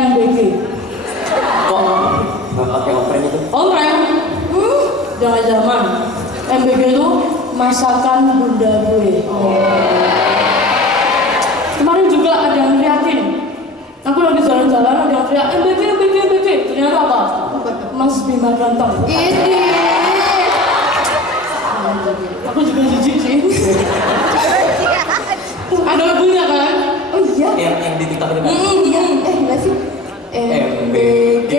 MBG. Kok nggak pakai oprek itu? Oprek? Jangan-jangan MBG itu masakan bunda gue. Kemarin juga ada yang teriakin. Aku lagi jalan-jalan ada yang teriak MBG, MBG, MBG. Ternyata apa? Mas Bima ganteng. Ini. Aku juga jijik sih. Ada lagunya kan? Oh iya. Yang di TikTok itu kan? Iya. Gimana sih? MBG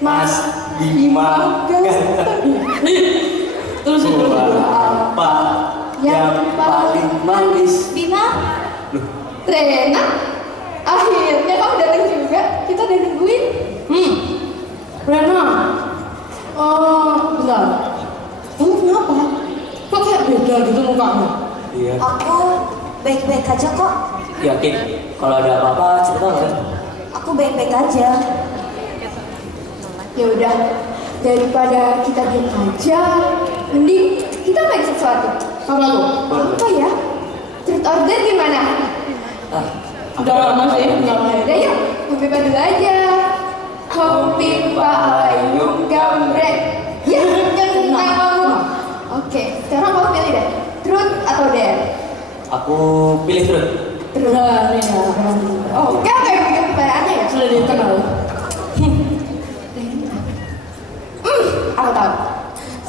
Mas Bima ganteng. Terus itu apa yang paling manis? Bima, Loh, Rena, akhirnya kamu datang juga. Kita udah nungguin. Rena. Bentar. Kamu kenapa? Kok kayak beda gitu mukanya? iya. Aku baik-baik aja kok. Yakin kalau ada apa-apa cerita nggak? Aku baik-baik aja. Ya udah, daripada kita diam aja, mending kita main sesuatu. Apa tuh? Apa ya? Treat order gimana? Udah lama sih, udah lama. Udah yuk, kopi dulu aja. Kopi payung gambreng. Ya, yang kamu. Oke, sekarang kamu pilih deh. Truth atau dare? Aku pilih terus. Udah, nih ya. Oke, bikin pertanyaannya ya. Sudah dikenal. Aku tahu.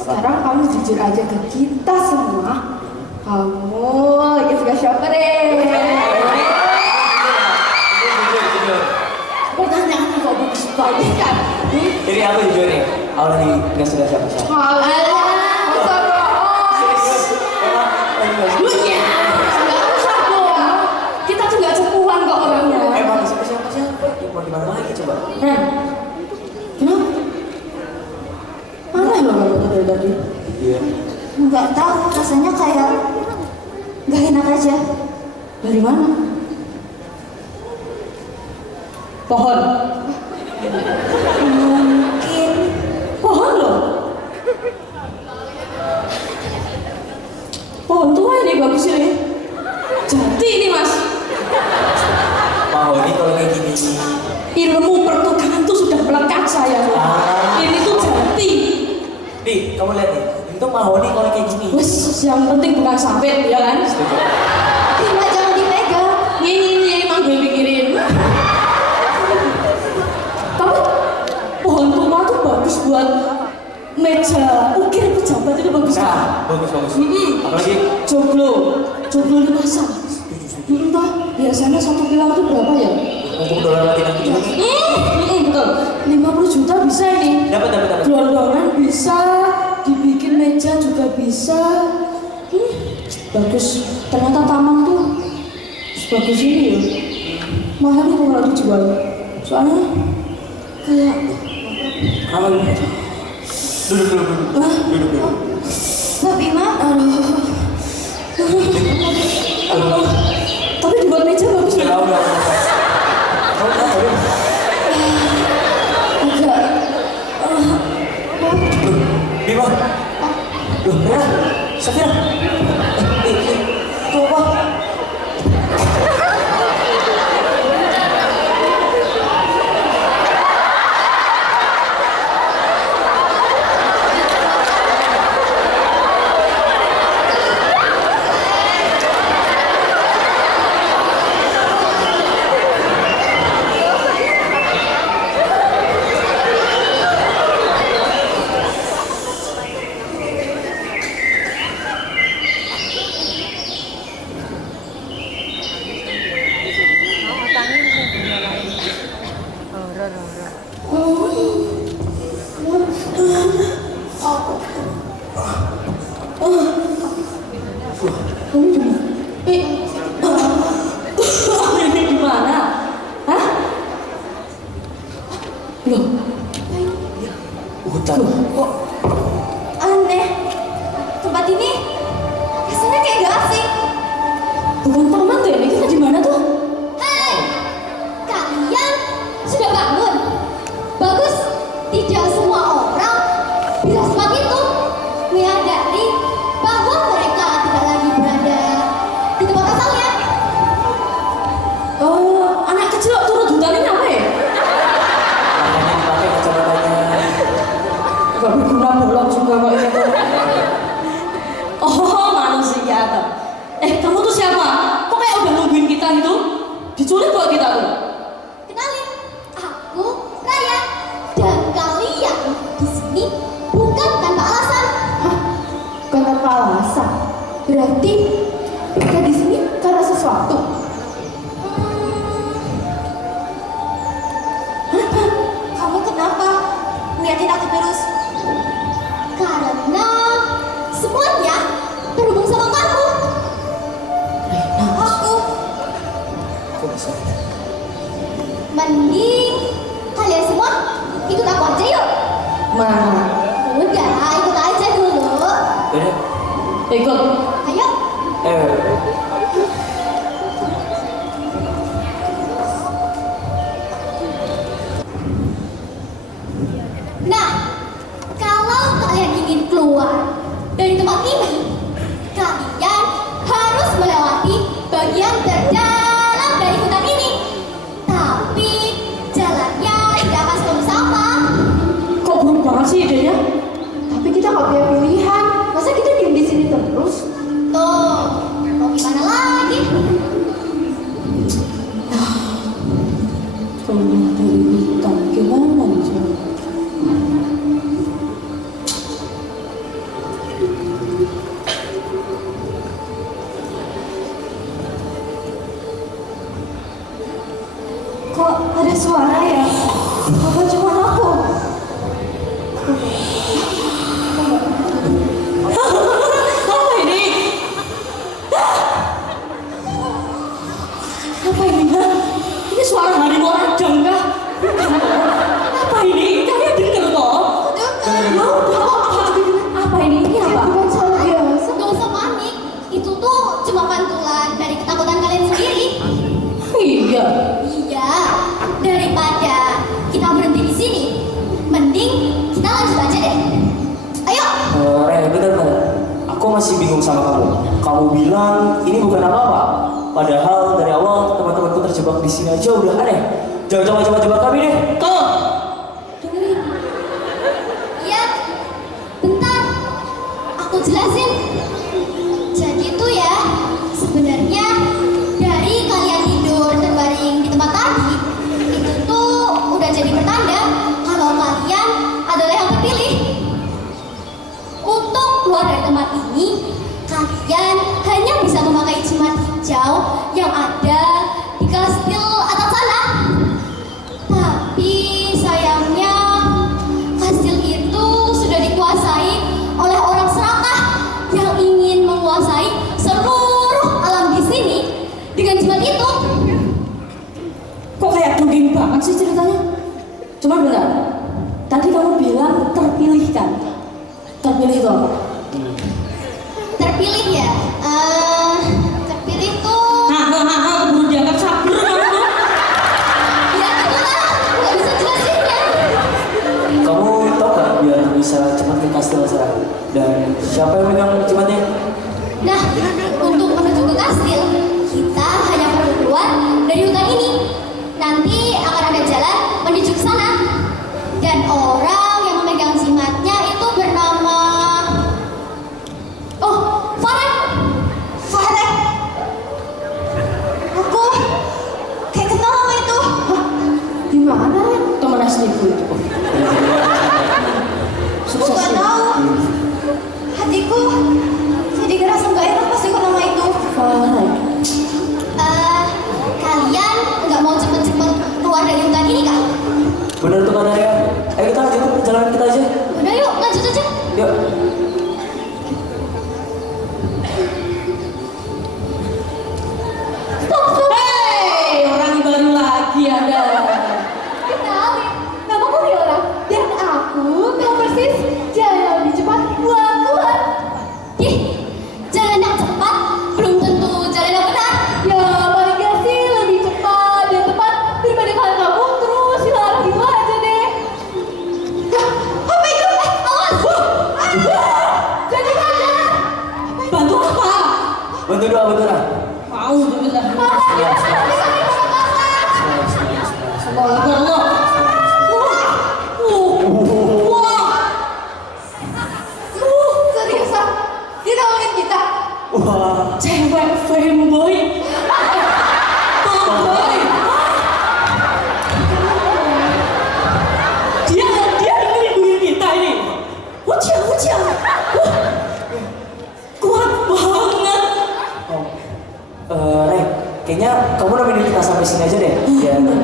Sekarang kamu jujur aja ke kita semua. Kamu lagi suka shopper Pertanyaannya kok bagus banget kan? Jadi aku jujur nih, aku lagi nggak suka siapa-siapa. Alah, masa Serius? Emang Lu ya, nggak usah bohong. Kita tuh nggak cepuan kok orangnya. emang nggak suka siapa-siapa? Ya, mau gimana lagi coba? Kenapa? Aneh loh kamu tuh dari tadi. Iya. nggak tahu, rasanya kayak nggak enak aja. Dari mana? Pohon. Mungkin Pohon loh. Pohon tua ini bagus ini. Jati ini mas. Mahoni kalau kayak gini. Ilmu pertukangan tuh sudah melekat saya. Ini tuh jati. Di, kamu lihat nih. Itu mahoni kalau kayak gini. Wes, yang penting bukan sawit, ya kan? Setuju. Bima jangan dipegang. Ini emang gue pikirin. Tapi pohon tua tuh bagus buat meja ukir pejabat itu bagus kan? Nah, bagus. Apalagi Joglo dipasang. Entah, biasanya satu pilar itu berapa ya? untuk dolar Latin itu. Betul, 50 juta bisa ini. Dapat. Gelondongan bisa, dibikin meja juga bisa. Bagus. Ternyata taman tuh sebagus ini ya. Mahal nih kalau dijual. Soalnya kayak Kenapa lu? Duduk. Duduk. Mbak Bima, tapi dibuat meja bagus ya. Udah. Kamu tahu ya? Agak Bima. Loh, Rena, Safira. Tuh apa? Ini di mana? Hah? Loh, Hutan. kok aneh. Tempat ini rasanya kayak gak asing. bukan taman tuh ini? Kita di mana tuh? Hei, kalian sudah bangun? Bagus, tidak semua orang bisa seperti itu. Menyadari bahwa mereka tidak lagi berada di tempat asalnya. Oh, anak kecil kok turun hutan ini apa ya? kita tuh? Kenalin, aku Raya. Dan kalian di sini bukan tanpa alasan. Hah? Bukan tanpa alasan. Berarti kita di sini karena sesuatu. Kamu kenapa ngeliatin aku terus? Karena semuanya berhubung sama kamu. Aku Kok bisa? mending kalian semua ikut aku aja yuk. Mana? Udah, ikut aja dulu. Yaudah. Ikut. Ayo. Nah, kalau kalian ingin keluar dari tempat ini, kalian harus melewati bagian terdalam dari hutan ini. Tapi jalannya tidak akan selalu sama. Kok buruk banget sih idenya? Tapi kita nggak punya pilihan. Masa kita diem di sini terus? Tuh, mau gimana lagi? Keluar dari hutan, gimana nih coba? Kok ada suara ya? Apa cuma aku? Apa ini? Apa ini? Hah? Ini suara harimau rajang kah? Apa ini? Kalian dengar toh? Apa ini? Ini apa? Bukan suara biasa. Gak usah panik. Itu tuh cuma pantulan dari ketakutan kalian sendiri. Iya. Iya, daripada kita berhenti di sini, mending kita lanjut aja deh. Ayo. Ren, bentar. Aku masih bingung sama kamu. Kamu bilang ini bukan apa-apa. Padahal dari awal teman-temanku terjebak di sini aja udah aneh. Jangan coba-coba kami deh. Kau. Iya, bentar. Aku jelasin. Jadi tuh ya, sebenarnya dari kalian tidur terbaring di tempat tadi, itu tuh udah jadi pertanda kalau kalian adalah yang terpilih. Untuk keluar dari tempat ini, kalian hanya bisa memakai jimat hijau yang ada di kastil atas sana. Tapi sayangnya kastil itu sudah dikuasai oleh orang serakah yang ingin menguasai seluruh alam di sini dengan jimat itu. Kok kayak dongeng banget sih ceritanya? Coba bentar. Tadi kamu bilang terpilih kan? Terpilih itu apa? Terpilih ya? Terpilih tuh Baru diangkat sabar kamu tuh. ya itulah, nggak bisa jelasin ya. Kamu tahu nggak biar bisa cepat ke kastil sekarang? Dan siapa yang megang jimatnya? Nah, untuk menuju ke kastil, kita hanya perlu keluar dari hutan ini. Nanti akan ada jalan menuju ke sana. Dan orang yang memegang jimatnya itu bernama Farah. Farah. Aku kayak kenal sama itu. Hah? Gimana Ren? Teman asliku itu. Aku Sukses nggak ya. tahu. Hatiku jadi ngerasa nggak enak pas dengar nama itu. Farah. Kalian nggak mau cepet-cepet keluar dari hutan ini kan? Bener tuh kata Rea. Ayo kita lanjutin perjalanan kita aja. Udah yuk, lanjut aja. Yuk. Hei, orang baru lagi ada. Kenalin, nama aku Viola. Dan aku tahu persis jalan yang lebih cepat buat keluar. Ih, jalan yang cepat belum tentu jalan yang benar. Ya paling gak sih lebih cepat dan tepat daripada kalian kabur terus hilang gitu aja deh.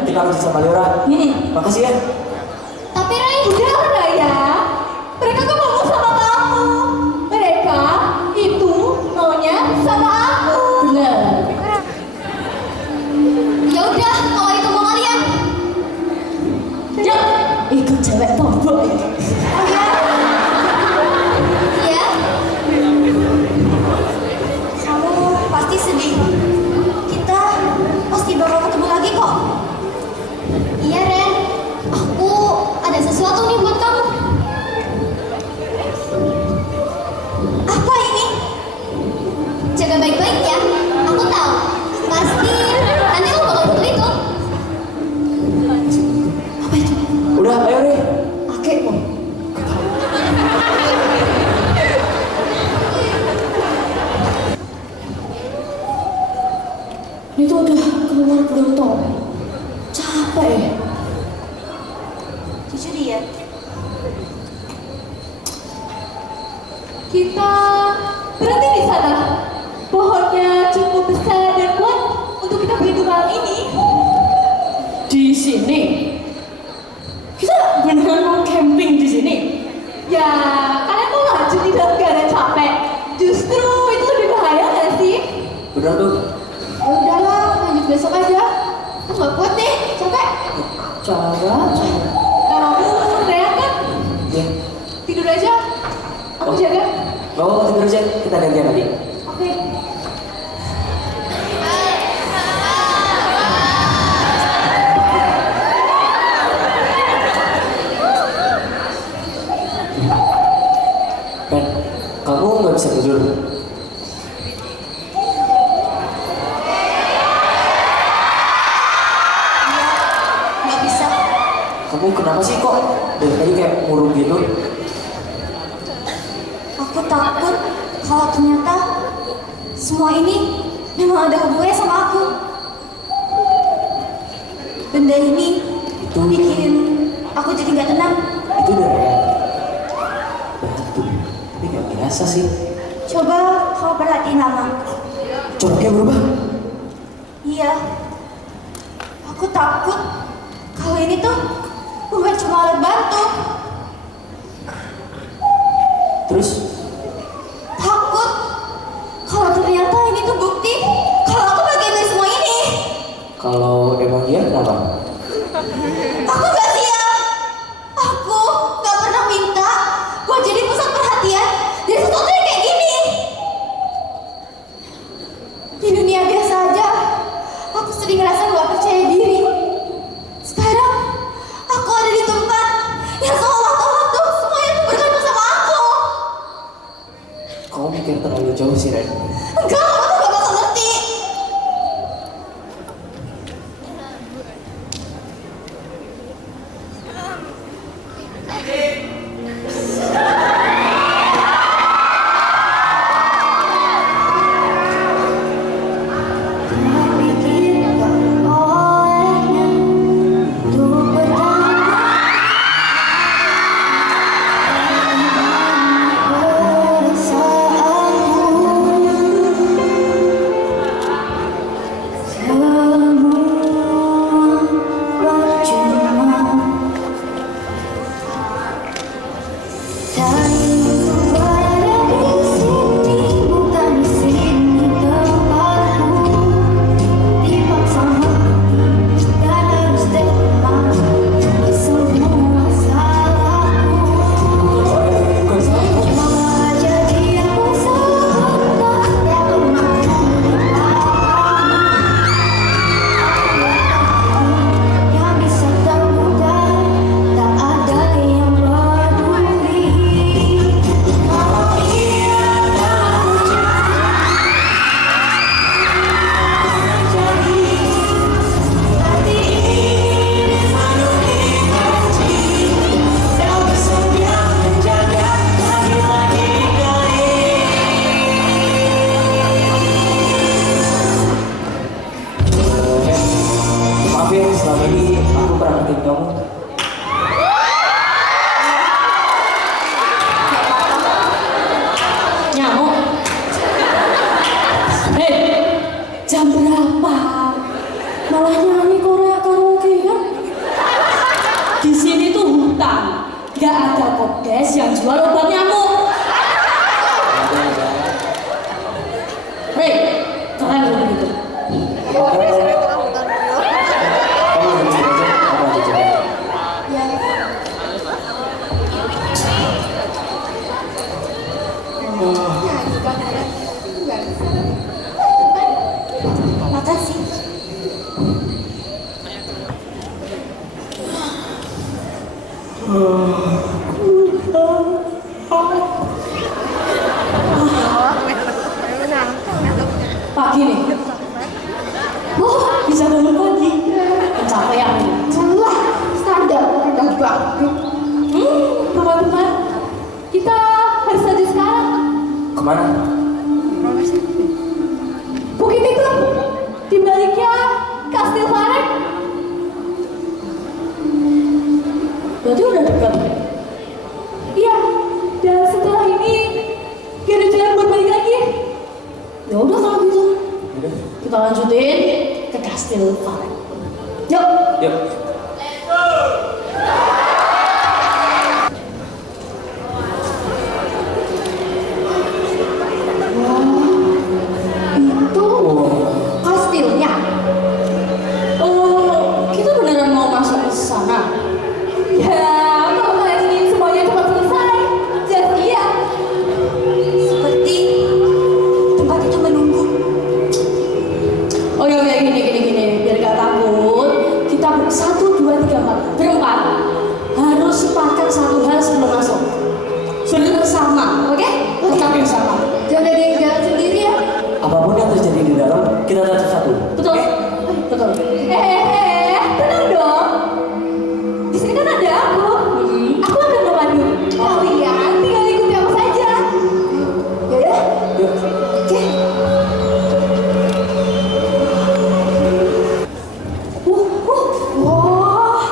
kita lanjut sama Leora. Makasih ya. Tapi Ray, Udah Raya, mereka kan ngomong sama kamu. Mereka itu maunya sama aku. Bener. ya udah kalau itu mau kalian. Ya, ikut cewek tombol. Iya. Kamu pasti sedih. Kita pasti bakal ketemu lagi kok. Iya Ren, aku ada sesuatu nih buat kamu. Apa ini? Jaga baik-baik ya. Aku tahu. Pasti nanti kamu bakal butuh itu. Apa itu? Udah, ayo deh. Oke, Om. Ini tuh udah keluar beruntung. Capek. Jujur ya. Kita berhenti di sana. Pohonnya cukup besar dan kuat untuk kita berlindung malam ini. Di sini. Kita beneran mau camping di sini. Ya, kalian mau lanjut di dalam keadaan capek. Justru itu lebih bahaya nggak sih? Bener tuh. Ya udahlah, lanjut besok aja. Aku nggak kuat deh, capek. Cara. Kamu teriak kan? Ya. Tidur aja. Aku Oh. jaga. Gak apa-apa, tidur aja. Kita gantian lagi. Oke. Ben, kamu nggak bisa tidur. Nggak bisa. Kamu kenapa sih kok dari tadi kayak murung gitu? Aku takut kalau ternyata semua ini memang ada hubungannya sama aku. Benda ini Itu bikin aku jadi nggak tenang. itu udah kayak batu. Tapi nggak biasa sih. Coba kau perhatiin lama. Coba kayak berubah. Iya. Aku takut kalau ini tuh bukan cuma alat bantu. Terus Takut kalau ternyata ini tuh bukti kalau aku bagian dari semua ini. kalau emang iya kenapa? Aku gak siap. Aku gak pernah minta buat jadi pusat perhatian dari sesuatu yang kayak gini. Di dunia biasa aja, aku sering ngerasa gak percaya diri. Sekarang, aku ada di tempat yang seolah-olah tuh semuanya tuh bergantung sama aku. Kamu mikir terlalu jauh sih, Ren. Enggak, kamu tuh gak bakal ngerti. Maaf ya, selama ini aku pernah ngertiin kamu. Nyamuk. Hei, jam berapa? Malah nyanyi Korea karaoke Pagi nih. Bisa bangun pagi. Pencapaian ini. Wah, standar rendah banget. Teman-teman, kita harus lanjut sekarang. Kemana? Bukit itu, di baliknya Kastil Farek. Berarti udah dekat. Iya, dan setelah ini gak ada jalan buat balik lagi. Ya udah kalau gitu. Udah. Kita lanjutin ke Kastil Farek. Yuk. Yuk. Itu kastilnya. Oh, kita beneran mau masuk ke sana? Ya, kalau kalian ingin semuanya cepat selesai, just iya. Seperti tempat itu menunggu. Oh ya, gini. Biar gak takut, kita 1, 2, 3, 4 berempat harus sepakat satu hal sebelum masuk. Bersama, oke? Tetap bersama. Jangan ada yang jalan sendiri ya. Apapun yang terjadi di dalam, kita tetap satu. Betul. Betul. Tenang dong. Di sini kan ada aku. Aku akan memandu. Kalian tinggal ikuti aku saja. Yaudah. Yuk. Oke. Wah,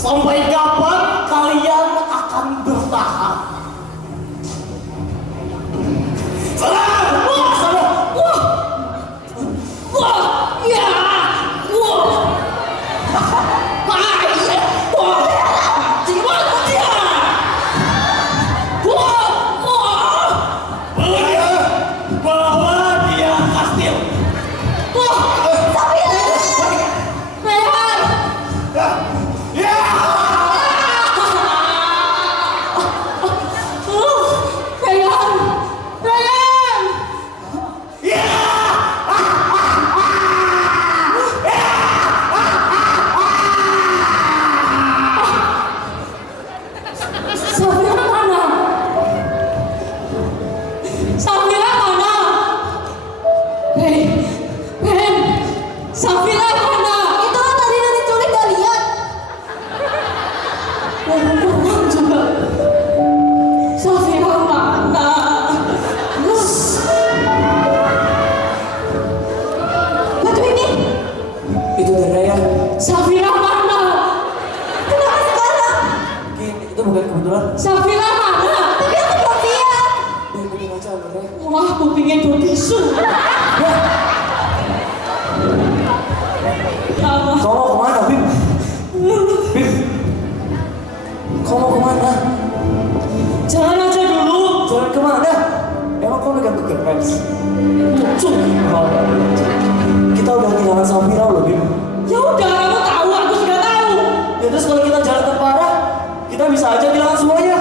Sampai kapan kalian akan bertahan? Serang! Wah! Serang! Wah! Wah! Ya! Wah! Wah! Ya! Wah! Gimana dia? Wah! Wah! Bawa dia kastil. Wah! Rehan! Ya! Rehan! Rehan! Ya! Safira mana? Safira mana? Hei, Ren, Safira mana? Itu kan tadi yang diculik gak lihat. Orang juga. Safira mana? Baju ini. Itu dari Ryan. Safira mana? Kenapa sekarang? Mungkin itu bukan kebetulan. Safira mana? Tapi aku belum lihat. Ikutin aja Ryan. Wah, aku pengen do bisu. Apa? Kau mau kemana, Bim? Bim? Kau mau kemana? Jalan aja dulu. Jalan kemana? Emang kau megang Google Maps? Muncul. Oh, kita udah kehilangan Safira loh, Bim. Ya udah, kamu tahu, aku sudah tahu. Ya terus kalau kita jalan ke arah, kita bisa aja kehilangan semuanya.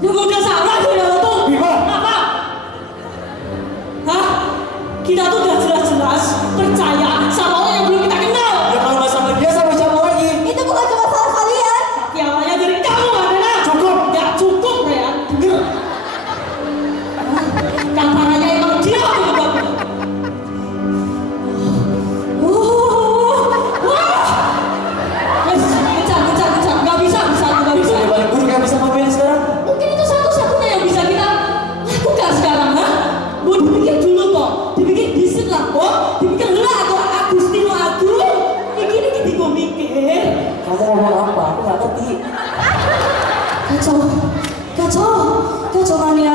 Ya udah salah sudah tuh. Bima! Apa? Hah? Kita tuh udah jelas-jelas percaya sama orang yang belum kita kenal. Ya kalau nggak sama dia, sama siapa lagi? Itu bukan cuma salah kalian. Tapi awalnya dari kamu, Adela. Cukup. Gak cukup, Ren. Denger. Katanya emang dia penyebabnya. Wah. Wes, kejar. Gak bisa. Bisa dibalik buruk yang bisa mobil sekarang? Mungkin itu satu-satunya yang bisa kita lakukan sekarang, ha? Mau dipikir dulu toh, dipikir bisik lah toh, dipikir lah toh Agustino Agung. Mikir gue mikir. Kamu ngomong apa? Aku nggak ngerti. Kacau mania.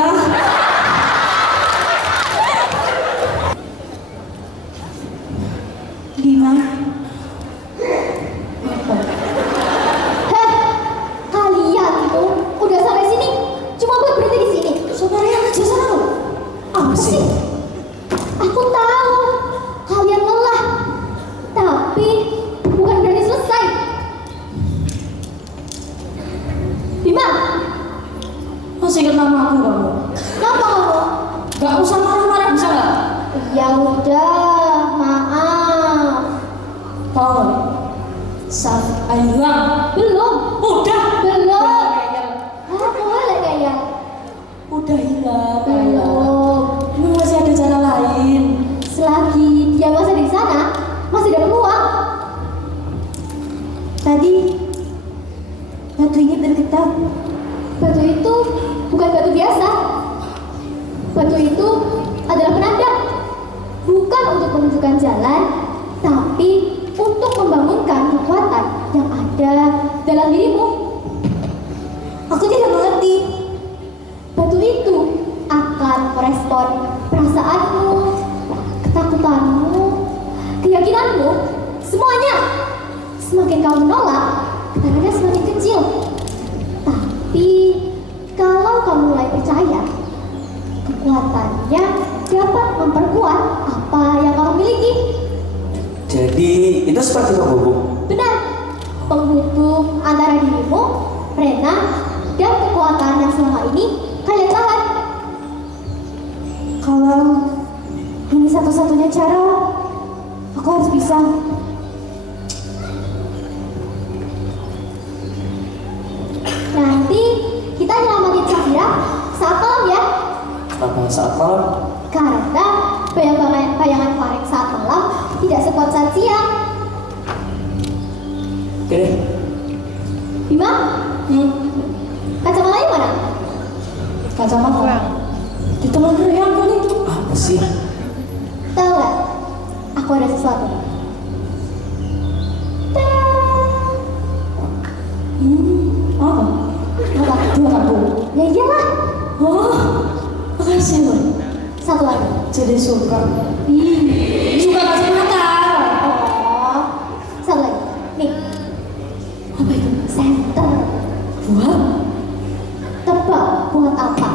Gimana? Heh, kalian itu udah sampai sini cuma buat berhenti di sini. Saudara yang aja sana tuh. Apa sih? Aku tahu kalian lelah, tapi bukan berarti selesai. Bima, Masih ingat nama aku kamu? kenapa kamu? Gak usah marah-marah bisa nggak? Ya udah, maaf. Tahu nggak? Hilang. Belum, Udah. belum. Kayaknya. Ah, boleh kayak Udah hilang. belum. Emang masih ada cara lain. Selagi dia masih di sana, masih ada peluang. Tadi batu ini bergetar. Batu itu bukan batu biasa. Batu itu adalah penanda. Bukan untuk menunjukkan jalan, tapi untuk membangunkan kekuatan yang ada dalam dirimu. Aku tidak mengerti. Batu itu akan merespon perasaanmu, ketakutanmu, keyakinanmu, semuanya. Semakin kau menolak, getarannya semakin kecil. Tapi kalau kamu mulai percaya, kekuatannya dapat memperkuat apa yang kamu miliki. Jadi itu seperti penghubung. Benar, penghubung antara dirimu, Rena, dan kekuatan yang selama ini kalian tahan. Kalau ini satu-satunya cara, aku harus bisa. Nanti kita nyelamatin Safira saat malam ya. Kenapa saat malam? Karena bayangan Farid saat malam tidak sekuat saat siang. Oke deh. Bima, kacamatanya mana? Kacamata. Di teman Rehan kali. Apa sih? Tahu nggak? Aku ada sesuatu. Ta-da! suka. Suka kasih mata. Oh, satu lagi. Nih. Apa itu? Senter. Buat? Tebak buat apa?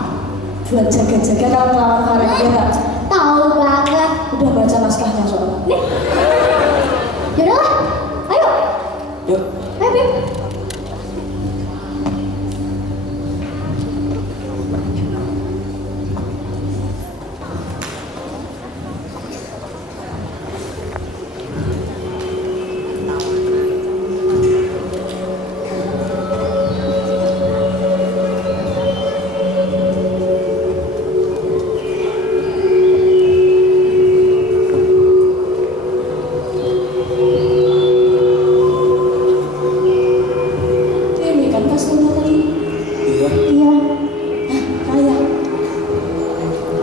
Buat jaga-jaga kalau melawan Farah ya nggak? Tahu banget. Udah baca naskahnya soalnya. Nih. Yaudahlah. Ayo. Yuk. Ayo, Bim. Ini kan kasihnya tadi. Iya. Iya. Raya.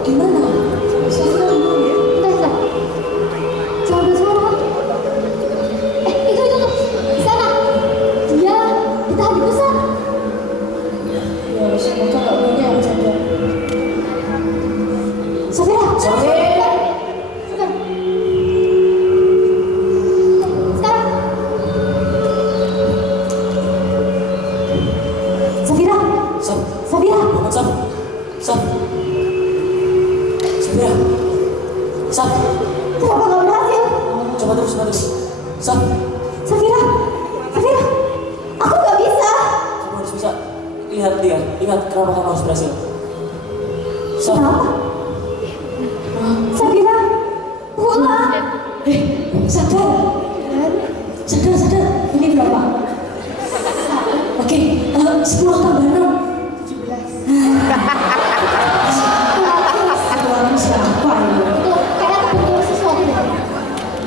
Gimana? Safira gimana ya? Bentar. Jangan bersuara. Itu. Di sana. Dia ditahan di pusat. Ya, semoga nggak punya yang jaga. Safira. Safira. Sekarang. Sekarang. Safira. Saf. Safira. Bangun, Saf. Saf. Safira. Saf. Kenapa nggak berhasil? Coba terus. Saf. Safira. Safira. Aku nggak bisa. Kamu harus bisa. Lihat kenapa kamu harus berhasil. Saf. Kenapa? Safira. Pulang. Sadar. Sadar. Ini berapa? Oke, 10 tambah 6. 17. Orang siapa ini? Tuh, kayaknya aku butuh sesuatu deh.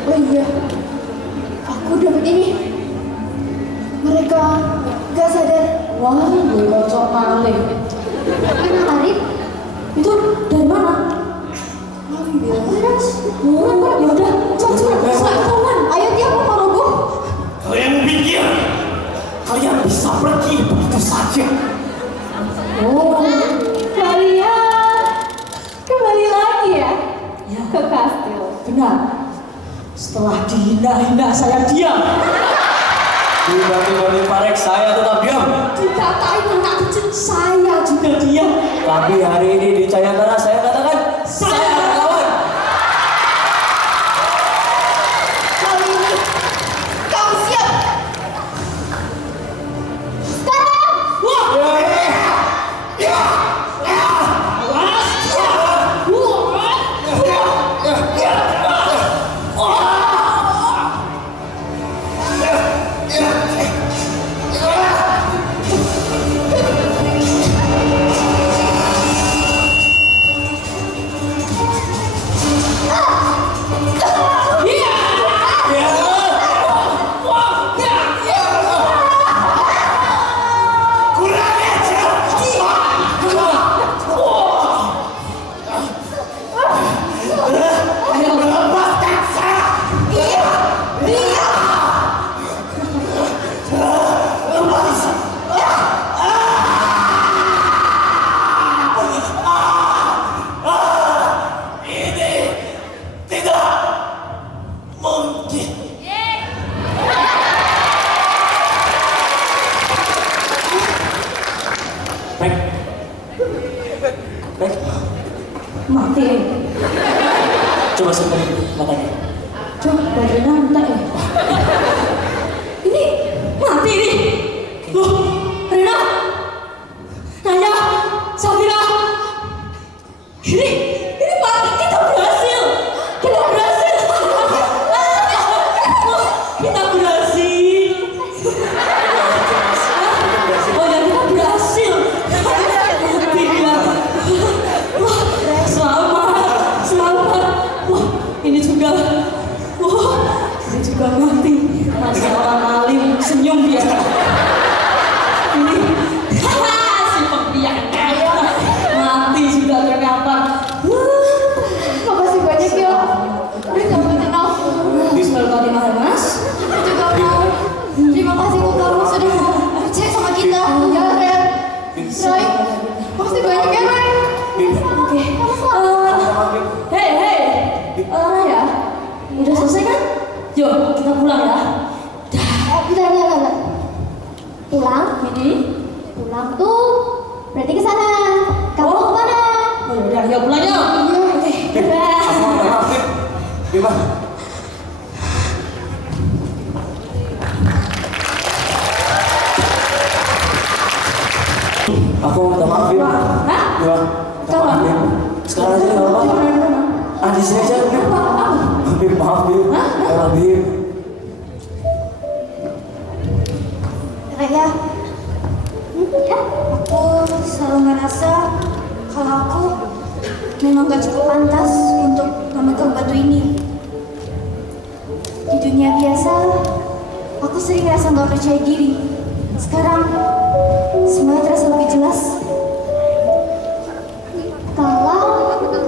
Oh iya. Aku dapat ini. Mereka gak sadar. Wah, gue kocok maling. Mana Arif? Itu dari mana? Beres. Ya udah, cepet, selamat ketahuan. Ayo dia mau roboh. Kalian pikir kalian bisa pergi begitu saja? Oh, Kalian kembali lagi ya ya ke kastil. benar. Setelah dihina-hina saya diam. Dibanding Parek saya tetap diam. Dikatain anak kecil saya juga diam. Tapi hari ini di Jayantara saya katakan saya akan lawan. Kali ini kau siap. Sekarang. Baik, Mati. coba sebentar matanya. Coba dari nanti ya. Ini mati nih. Loh, Rena, Naya, Safira. Ini mati, kita berhasil. Kita berhasil. Kita berhasil. Oh ya, kita berhasil. Iya. Wah, selamat. Wah, ini juga Pulang? Pulang tuh berarti ke sana. Kamu Oh. kemana? Oh yaudah, yuk pulang yuk. Oke. Aku minta maaf, Bib. Bib, ah. Aku minta maaf, Bib. Hah? Bib, ah. Minta maaf, Bib. Sekarang aja nggak apa-apa. Ah, di sini aja, Bib. Bib, maaf, Bib. Maaf, Bib. Raya, ya? Aku selalu ngerasa kalau aku memang gak cukup pantas untuk memegang batu ini. Di dunia biasa, aku sering ngerasa gak percaya diri. Sekarang, semuanya terasa lebih jelas. Kalau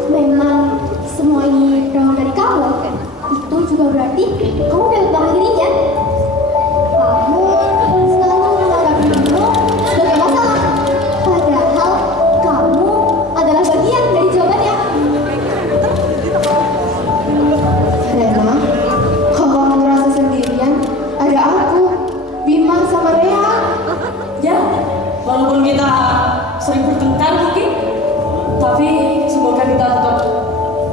memang semua ini berawal dari kamu, itu juga berarti kamu dapat mengakhirinya. Kamu selalu menganggap dirimu sebagai masalah, padahal kamu adalah bagian dari jawabannya. Rena, kalau kamu merasa sendirian, ada aku, Bima sama Rea. Ya, walaupun kita sering bertengkar mungkin, tapi semoga kita tetap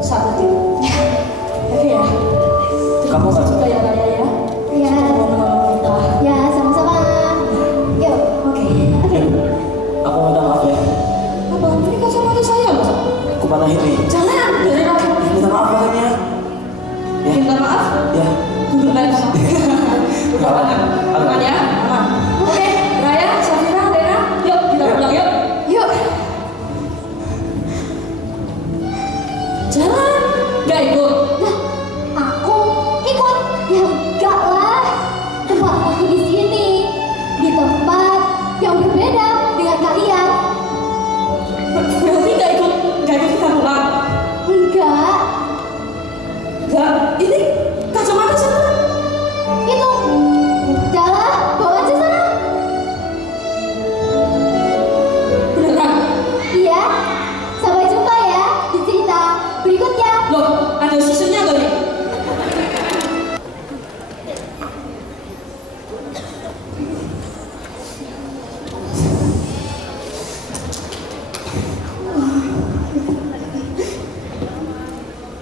satu tim. Oke ya. Kamu nggak juga ya Raya ya. Ya, Sudah mau menolong kita. ya sama-sama. Yuk, Oke. Aku minta maaf ya. Apa? Ini kacamata saya loh. Aku patahin nih. Jangan, dari Raya. Minta maaf makanya. Ya. Minta maaf. Ya. Google Lens. Nggak apa-apa. Aman ya? Aman. Oke, Raya, Safira, Rena, yuk kita pulang yuk. Yuk, Jangan, nggak ikut. Lah, aku ikut. Ya enggak lah. Tempatku tuh di sini, di tempat yang berbeda dengan kalian. Berarti nggak ikut kita pulang. Enggak, Nggak, ini kacamata siapa? itu. Udahlah, bawa aja sana. Beneran? Iya. Sampai jumpa ya di cerita berikutnya. Loh, ada susunya kali?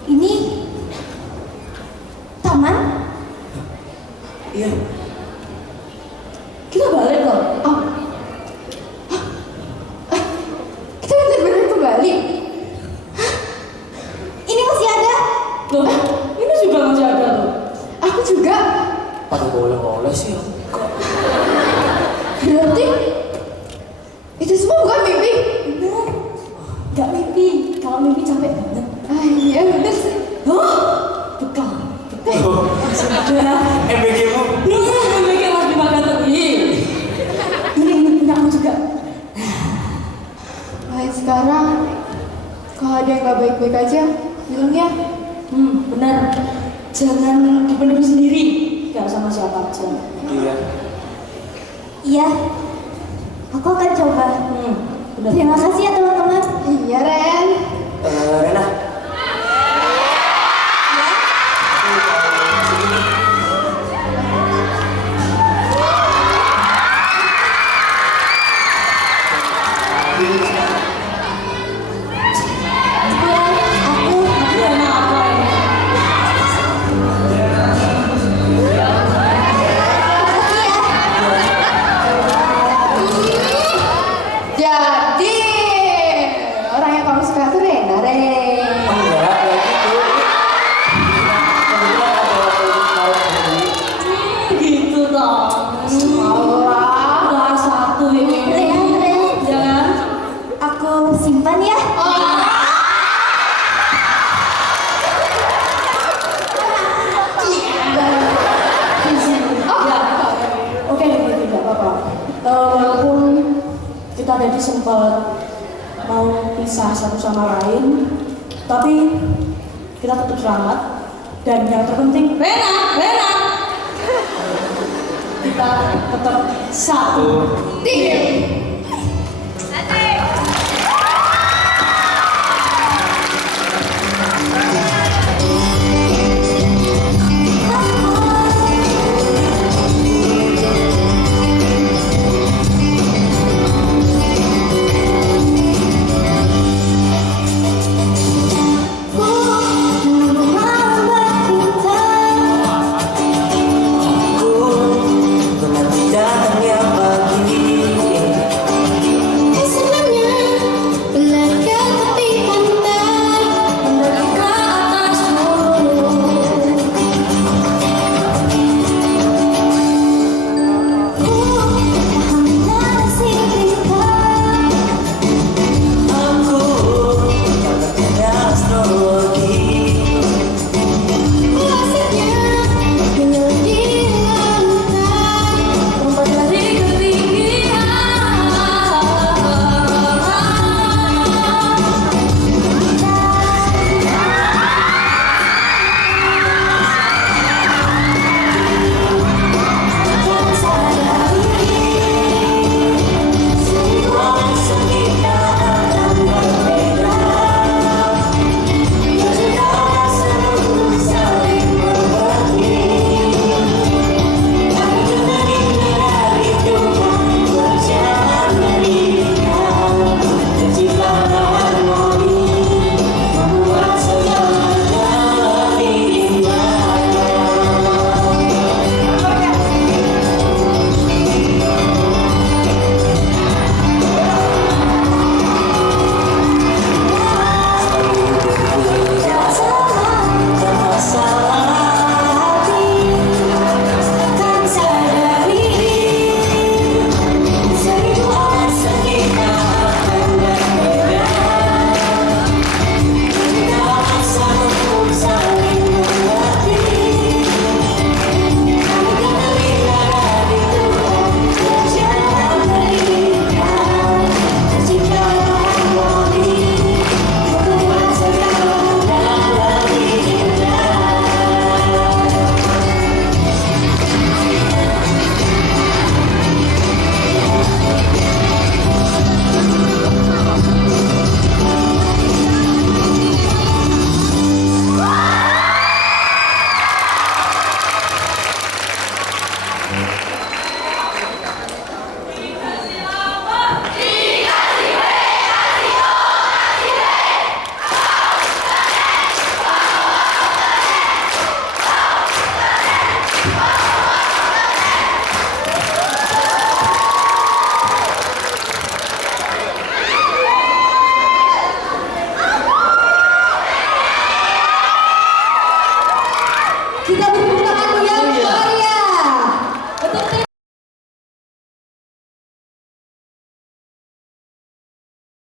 Ini taman. Iya. Kita balik loh. oh. Kita benar-benar kembali. Ini masih ada. Loh, ini juga masih ada tuh. Aku juga. Aduh, boleh sih. Berarti itu semua bukan mimpi. Bener. Nggak mimpi. Kalau mimpi capek banget. Ah iya bener sih. Hah? Bekal. Sudah. MBG-mu. Belum memiliki Mas Bima Gatotri. Ini punya aku juga. Mulai sekarang, kalau ada yang gak baik-baik aja, bilang ya. Benar. Jangan dipendam sendiri. Gak sama siapa aja. Iya. Iya. Aku akan coba. Benar. Terima kasih ya teman-teman. Iya Ren. Rena. Jadi orang yang kamu suka tuh Rena, Ren. Enggak, kayak gitu. Kebetulan ada kemarin beli. Gitu dong. Allah. Udah satu ini. Ren, Jangan. aku simpan ya. Ya. Oke, tidak apa-apa. Walaupun kita tadi sempat mau pisah satu sama lain, tapi kita tetap selamat. Dan yang terpenting, Rena, kita tetap satu. Tim.